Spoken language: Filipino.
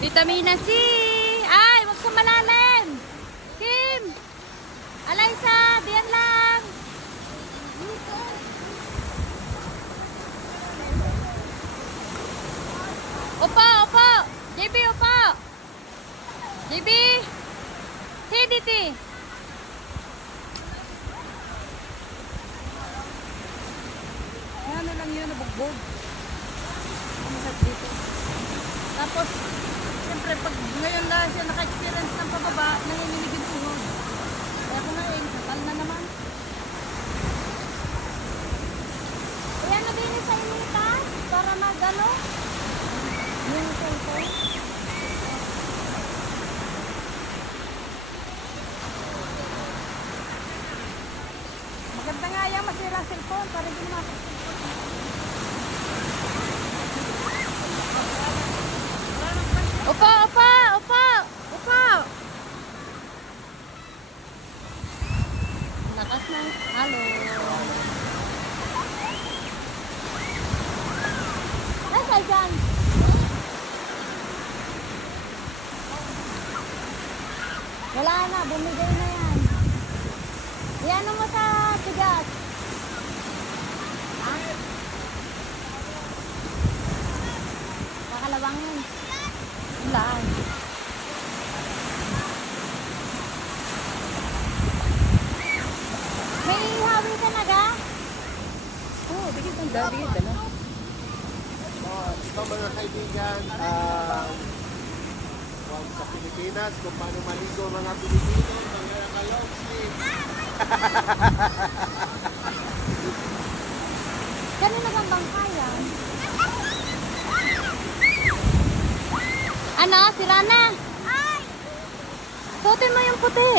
Vitamina C! Ay, wag kang malalim! Kim! Alaysa, diyan lang! Opo, opo! JB, opo! JB! CDT! Ano lang yun, nabugbog. Masat dito. Tapos, siyempre, pag ngayon na siya naka-experience ng pababa, nanginginig yung tuhod. Kaya eh, sakal na naman. Ano din sa inita? Para magano? Yung cellphone. Maganda nga yan, masira cellphone, para hindi naman Opo, opo, opo, opo! Lakas ng halo. Nasa dyan? Wala na, bumigay na yan. Iano mo sa tigas? Ha? Kakalawang yun. Ulan. May hawi ka na ga? Oo, oh, dikit ang dali, dala. Oh, ito mga kaibigan, um, sa Pilipinas, kung paano maligo mga Pilipino, mga kalong sleep. Kanina bang bangkayan? Ano? Sira na? Suotin mo yung puti.